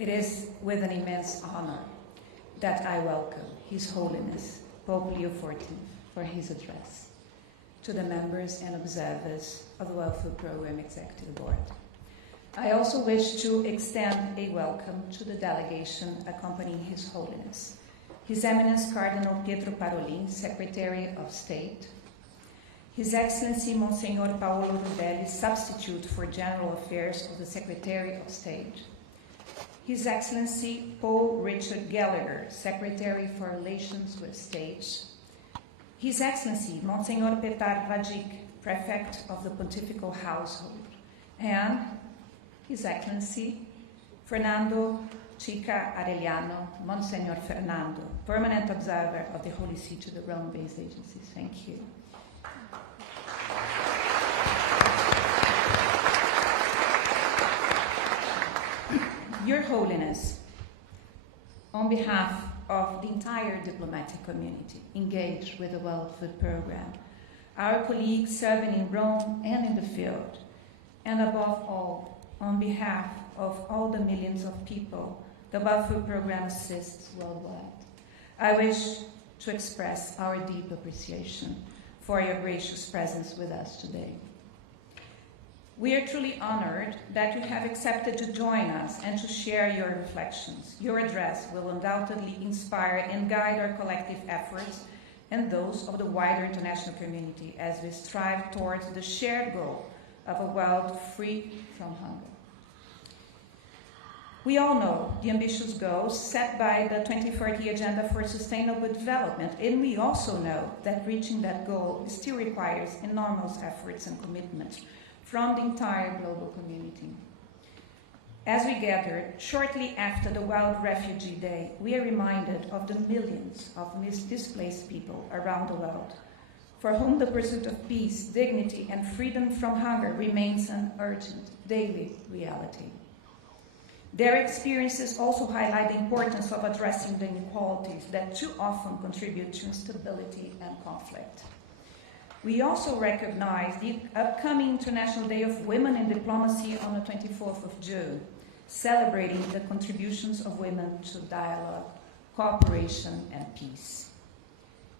It is with an immense honor that I welcome His Holiness, Pope Leo XIV, for his address to the members and observers of the World Food Programme Executive Board. I also wish to extend a welcome to the delegation accompanying His Holiness, His Eminence Cardinal Pietro Parolin, Secretary of State, His Excellency Monsignor Paolo Rudelli, Substitute for General Affairs of the Secretary of State, His Excellency Paul Richard Gallagher, Secretary for Relations with States, His Excellency Monsignor Petar Vajic, Prefect of the Pontifical Household, and His Excellency Fernando Chica Arellano, Monsignor Fernando, Permanent Observer of the Holy See to the Rome-based agencies. Thank you. Your Holiness, on behalf of the entire diplomatic community engaged with the World Food Programme, our colleagues serving in Rome and in the field, and above all, on behalf of all the millions of people the World Food Programme assists worldwide, I wish to express our deep appreciation for your gracious presence with us today. We are truly honored that you have accepted to join us and to share your reflections. Your address will undoubtedly inspire and guide our collective efforts and those of the wider international community as we strive towards the shared goal of a world free from hunger. We all know the ambitious goals set by the 2030 Agenda for Sustainable Development, and we also know that reaching that goal still requires enormous efforts and commitment from the entire global community. As we gather shortly after the World Refugee Day, we are reminded of the millions of displaced people around the world, for whom the pursuit of peace, dignity, and freedom from hunger remains an urgent daily reality. Their experiences also highlight the importance of addressing the inequalities that too often contribute to instability and conflict. We also recognize the upcoming International Day of Women in Diplomacy on the 24th of June, celebrating the contributions of women to dialogue, cooperation, and peace.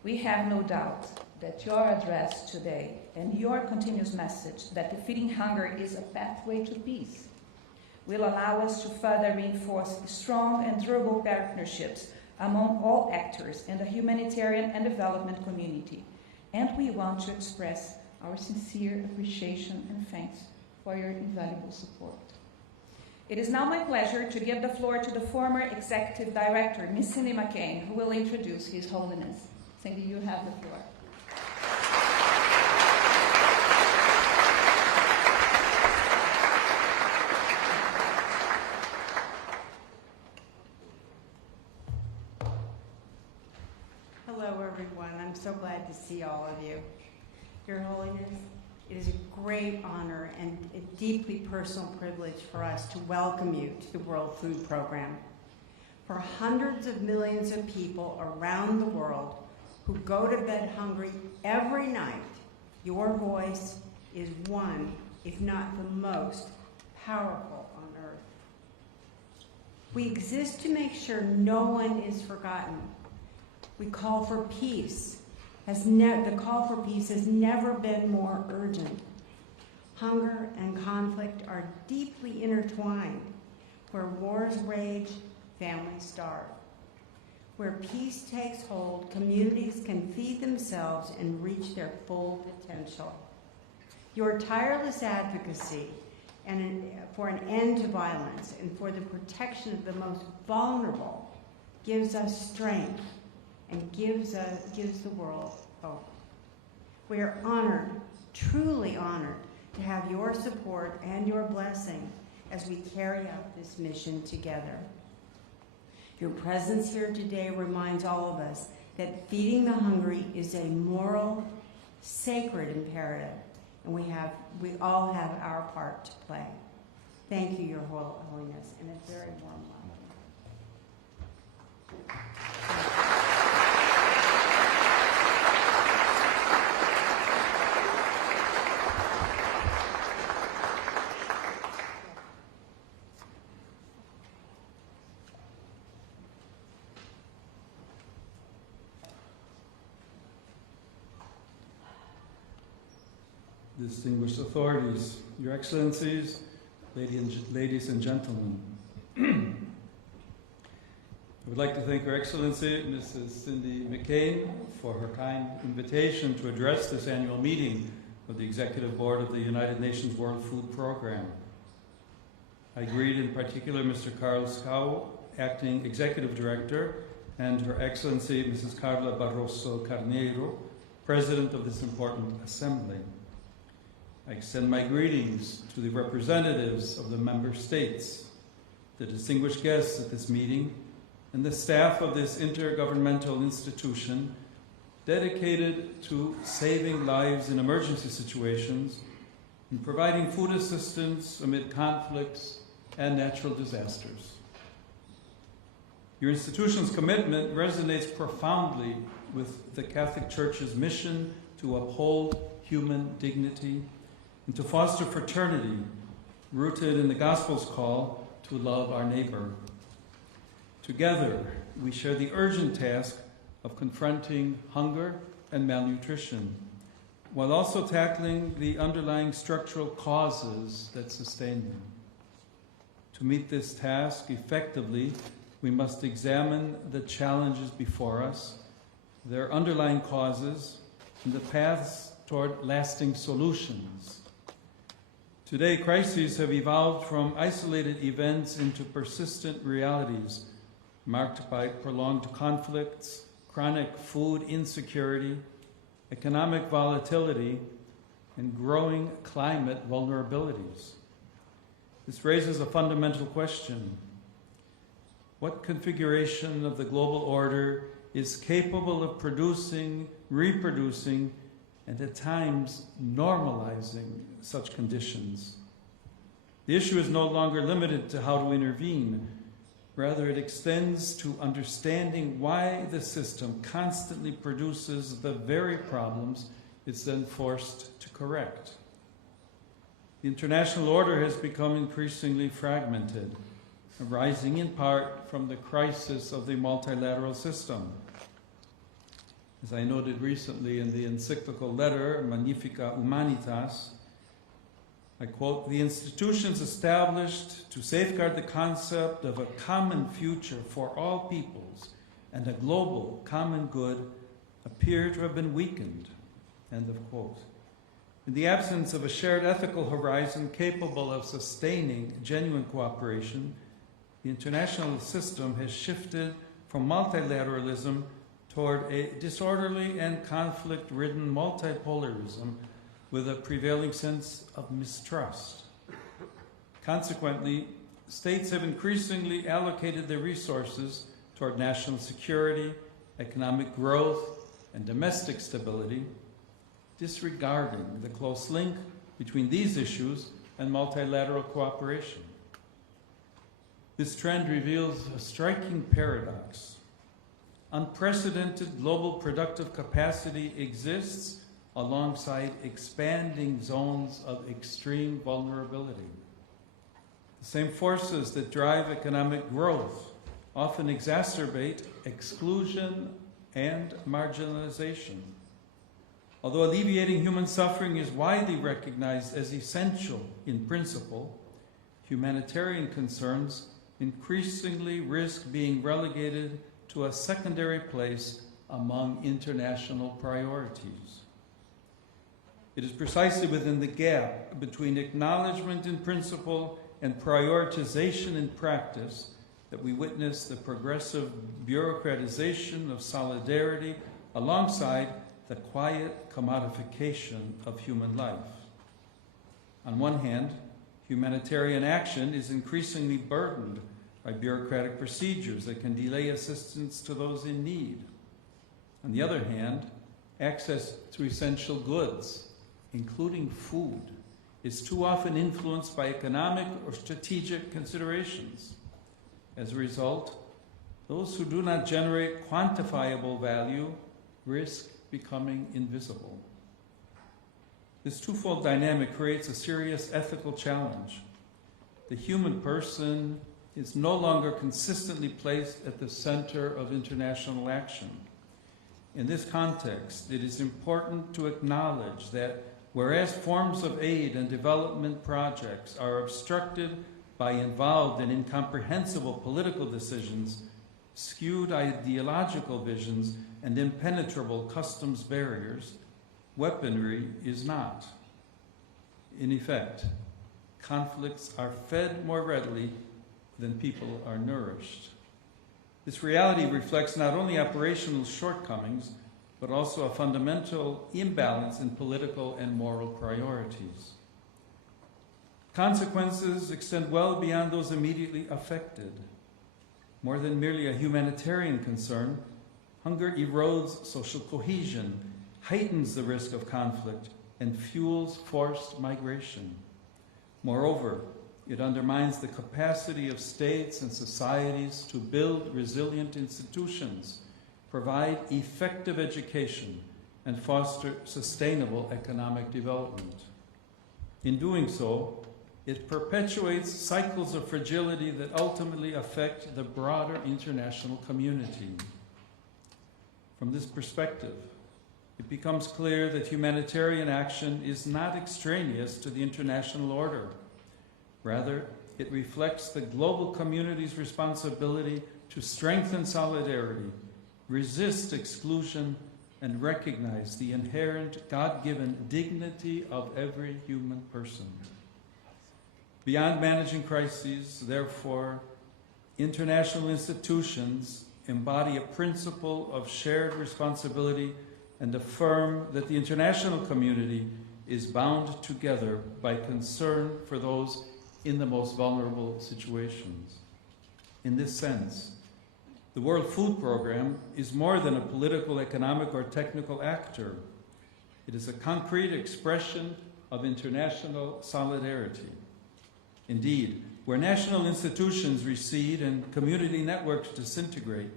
We have no doubt that your address today and your continuous message that defeating hunger is a pathway to peace will allow us to further reinforce strong and durable partnerships among all actors in the humanitarian and development community. And we want to express our sincere appreciation and thanks for your invaluable support. It is now my pleasure to give the floor to the former Executive Director, Ms. Cindy McCain, who will introduce His Holiness. Cindy, you have the floor. Hello, everyone. I'm so glad to see all of you. Your Holiness, it is a great honor and a deeply personal privilege for us to welcome you to the World Food Programme. For hundreds of millions of people around the world who go to bed hungry every night, your voice is one, if not the most, powerful on earth. We exist to make sure no one is forgotten. We call for peace. The call for peace has never been more urgent. Hunger and conflict are deeply intertwined. Where wars rage, families starve. Where peace takes hold, communities can feed themselves and reach their full potential. Your tireless advocacy for an end to violence and for the protection of the most vulnerable gives us strength and gives the world hope. We are honored, truly honored, to have your support and your blessing as we carry out this mission together. Your presence here today reminds all of us that feeding the hungry is a moral, sacred imperative, and we all have our part to play. Thank you, Your Holiness, and a very warm welcome. distinguished authorities, Your Excellencies, ladies and gentlemen. I would like to thank Her Excellency, Mrs. Cindy McCain, for her kind invitation to address this annual meeting of the Executive Board of the United Nations World Food Program. I greet in particular Mr. Carl Schau, Acting Executive Director, and Her Excellency, Mrs. Carla Barroso Carneiro, President of this important assembly. I extend my greetings to the representatives of the member states, the distinguished guests at this meeting, and the staff of this intergovernmental institution dedicated to saving lives in emergency situations and providing food assistance amid conflicts and natural disasters. Your institution's commitment resonates profoundly with the Catholic Church's mission to uphold human dignity and to foster fraternity rooted in the Gospel's call to love our neighbor. Together, we share the urgent task of confronting hunger and malnutrition, while also tackling the underlying structural causes that sustain them. To meet this task effectively, we must examine the challenges before us, their underlying causes, and the paths toward lasting solutions. Today, crises have evolved from isolated events into persistent realities marked by prolonged conflicts, chronic food insecurity, economic volatility, and growing climate vulnerabilities. This raises a fundamental question. What configuration of the global order is capable of producing, reproducing, and at times normalizing such conditions? The issue is no longer limited to how to intervene. Rather, it extends to understanding why the system constantly produces the very problems it's then forced to correct. The international order has become increasingly fragmented, arising in part from the crisis of the multilateral system. As I noted recently in the encyclical letter, Magnificat Humanitas, I quote, "The institutions established to safeguard the concept of a common future for all peoples and a global common good appear to have been weakened." End of quote. In the absence of a shared ethical horizon capable of sustaining genuine cooperation, the international system has shifted from multilateralism toward a disorderly and conflict-ridden multipolarism with a prevailing sense of mistrust. Consequently, states have increasingly allocated their resources toward national security, economic growth, and domestic stability, disregarding the close link between these issues and multilateral cooperation. This trend reveals a striking paradox. Unprecedented global productive capacity exists alongside expanding zones of extreme vulnerability. The same forces that drive economic growth often exacerbate exclusion and marginalization. Although alleviating human suffering is widely recognized as essential in principle, humanitarian concerns increasingly risk being relegated to a secondary place among international priorities. It is precisely within the gap between acknowledgement in principle and prioritization in practice that we witness the progressive bureaucratization of solidarity alongside the quiet commodification of human life. On one hand, humanitarian action is increasingly burdened by bureaucratic procedures that can delay assistance to those in need. On the other hand, access to essential goods, including food, is too often influenced by economic or strategic considerations. As a result, those who do not generate quantifiable value risk becoming invisible. This twofold dynamic creates a serious ethical challenge. The human person is no longer consistently placed at the center of international action. In this context, it is important to acknowledge that whereas forms of aid and development projects are obstructed by involved and incomprehensible political decisions, skewed ideological visions, and impenetrable customs barriers, weaponry is not. In effect, conflicts are fed more readily than people are nourished. This reality reflects not only operational shortcomings, but also a fundamental imbalance in political and moral priorities. Consequences extend well beyond those immediately affected. More than merely a humanitarian concern, hunger erodes social cohesion, heightens the risk of conflict, and fuels forced migration. Moreover, it undermines the capacity of states and societies to build resilient institutions, provide effective education, and foster sustainable economic development. In doing so, it perpetuates cycles of fragility that ultimately affect the broader international community. From this perspective, it becomes clear that humanitarian action is not extraneous to the international order. Rather, it reflects the global community's responsibility to strengthen solidarity, resist exclusion, and recognize the inherent God-given dignity of every human person. Beyond managing crises, therefore, international institutions embody a principle of shared responsibility and affirm that the international community is bound together by concern for those in the most vulnerable situations. In this sense, the World Food Programme is more than a political, economic, or technical actor. It is a concrete expression of international solidarity. Indeed, where national institutions recede and community networks disintegrate,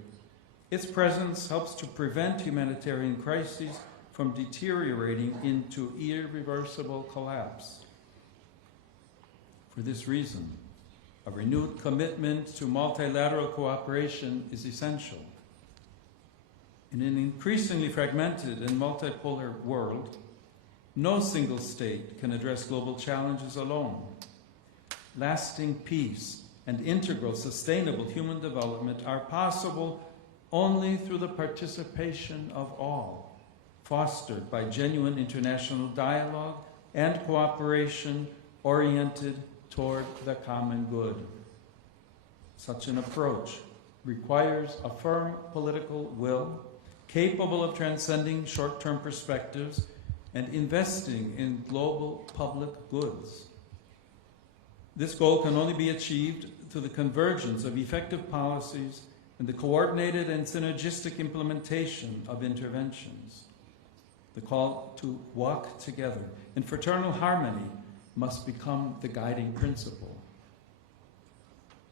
its presence helps to prevent humanitarian crises from deteriorating into irreversible collapse. For this reason, a renewed commitment to multilateral cooperation is essential. In an increasingly fragmented and multipolar world, no single state can address global challenges alone. Lasting peace and integral sustainable human development are possible only through the participation of all, fostered by genuine international dialogue and cooperation oriented toward the common good. Such an approach requires a firm political will, capable of transcending short-term perspectives and investing in global public goods. This goal can only be achieved through the convergence of effective policies and the coordinated and synergistic implementation of interventions. The call to walk together in fraternal harmony must become the guiding principle.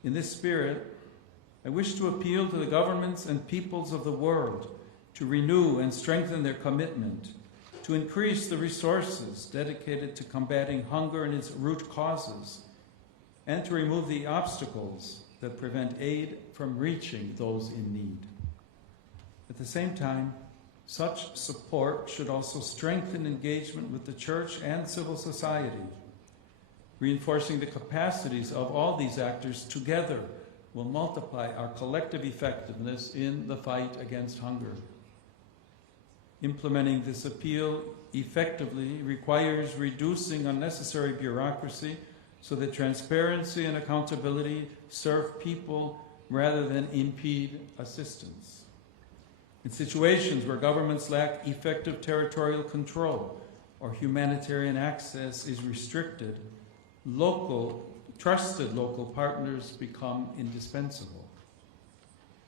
In this spirit, I wish to appeal to the governments and peoples of the world to renew and strengthen their commitment, to increase the resources dedicated to combating hunger and its root causes, and to remove the obstacles that prevent aid from reaching those in need. At the same time, such support should also strengthen engagement with the Church and civil society. Reinforcing the capacities of all these actors together will multiply our collective effectiveness in the fight against hunger. Implementing this appeal effectively requires reducing unnecessary bureaucracy so that transparency and accountability serve people rather than impede assistance. In situations where governments lack effective territorial control or humanitarian access is restricted, trusted local partners become indispensable.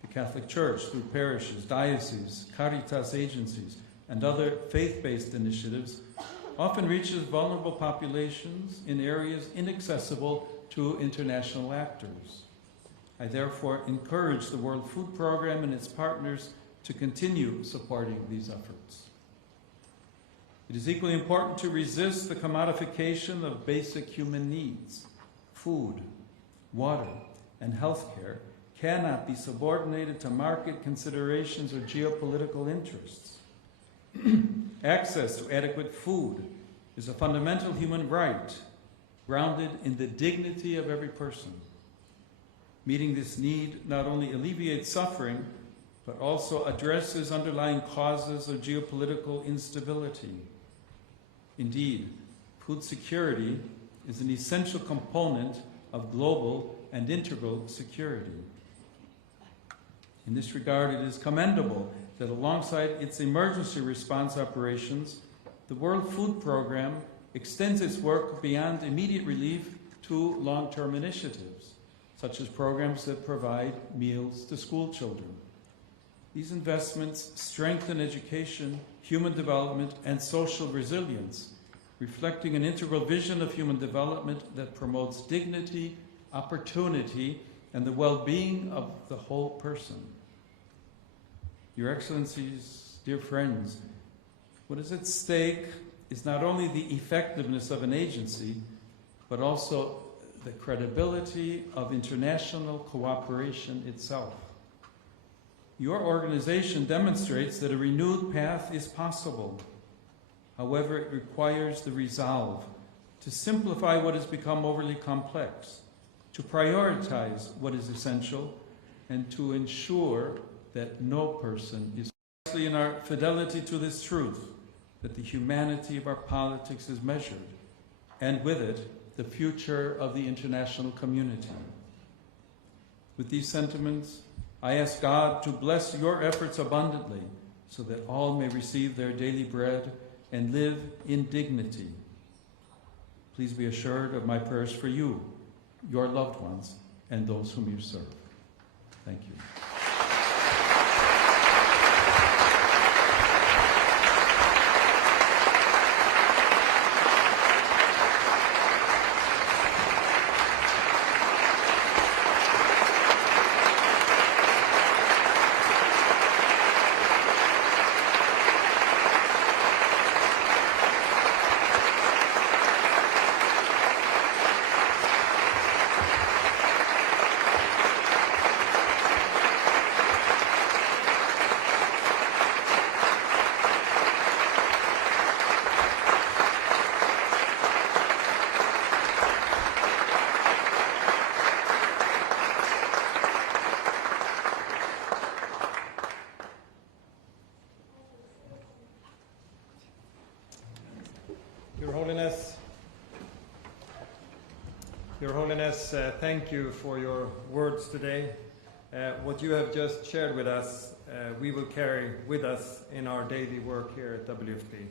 The Catholic Church, through parishes, dioceses, Caritas agencies, and other faith-based initiatives, often reaches vulnerable populations in areas inaccessible to international actors. I therefore encourage the World Food Programme and its partners to continue supporting these efforts. It is equally important to resist the commodification of basic human needs. Food, water, and healthcare cannot be subordinated to market considerations or geopolitical interests. Access to adequate food is a fundamental human right grounded in the dignity of every person. Meeting this need not only alleviates suffering, but also addresses underlying causes of geopolitical instability. Indeed, food security is an essential component of global and integral security. In this regard, it is commendable that alongside its emergency response operations, the World Food Programme extends its work beyond immediate relief to long-term initiatives, such as programs that provide meals to school children. These investments strengthen education, human development, and social resilience, reflecting an integral vision of human development that promotes dignity, opportunity, and the well-being of the whole person. Your Excellencies, dear friends, what is at stake is not only the effectiveness of an agency, but also the credibility of international cooperation itself. Your organization demonstrates that a renewed path is possible. However, it requires the resolve to simplify what has become overly complex, to prioritize what is essential, and to ensure that no person is in our fidelity to this truth, that the humanity of our politics is measured, and with it, the future of the international community. With these sentiments, I ask God to bless your efforts abundantly so that all may receive their daily bread and live in dignity. Please be assured of my prayers for you, your loved ones, and those whom you serve. Thank you. Your Holiness, thank you for your words today. What you have just shared with us, we will carry with us in our daily work here at WFP.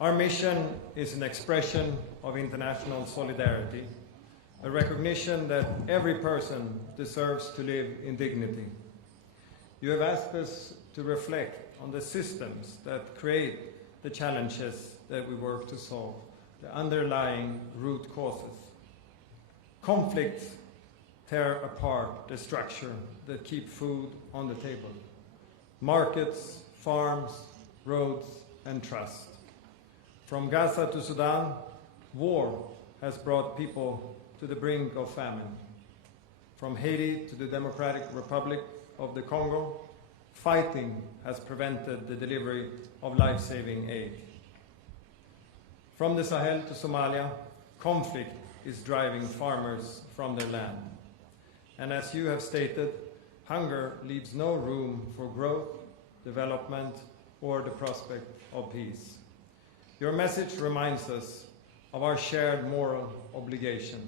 Our mission is an expression of international solidarity, a recognition that every person deserves to live in dignity. You have asked us to reflect on the systems that create the challenges that we work to solve, the underlying root causes. Conflicts tear apart the structure that keep food on the table. Markets, farms, roads, and trust. From Gaza to Sudan, war has brought people to the brink of famine. From Haiti to the Democratic Republic of the Congo, fighting has prevented the delivery of life-saving aid. From the Sahel to Somalia, conflict is driving farmers from their land. And as you have stated, hunger leaves no room for growth, development, or the prospect of peace. Your message reminds us of our shared moral obligation.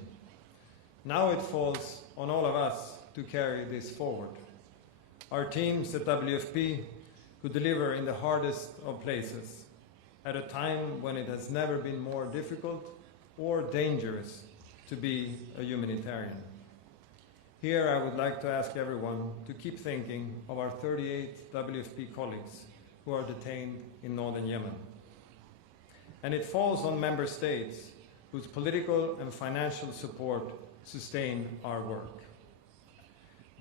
Now it falls on all of us to carry this forward. Our teams at WFP who deliver in the hardest of places, at a time when it has never been more difficult or dangerous to be a humanitarian. Here I would like to ask everyone to keep thinking of our 38 WFP colleagues who are detained in northern Yemen. And it falls on member states whose political and financial support sustain our work.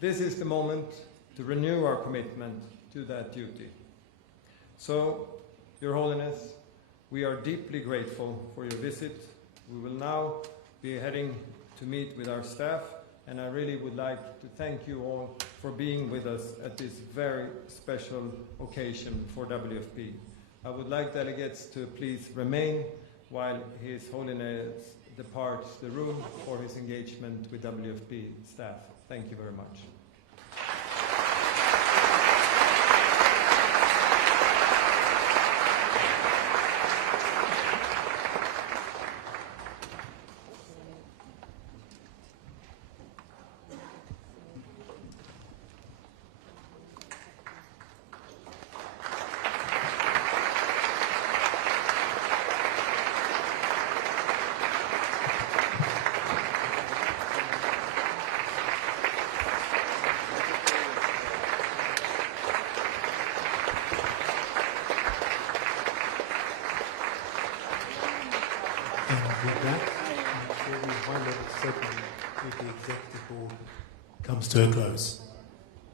This is the moment to renew our commitment to that duty. So, Your Holiness, we are deeply grateful for your visit. We will now be heading to meet with our staff, and I really would like to thank you all for being with us at this very special occasion for WFP. I would like delegates to please remain while His Holiness departs the room for his engagement with WFP staff. Thank you very much. With that, I'm sure the high-level segment with the Executive Board comes to a close.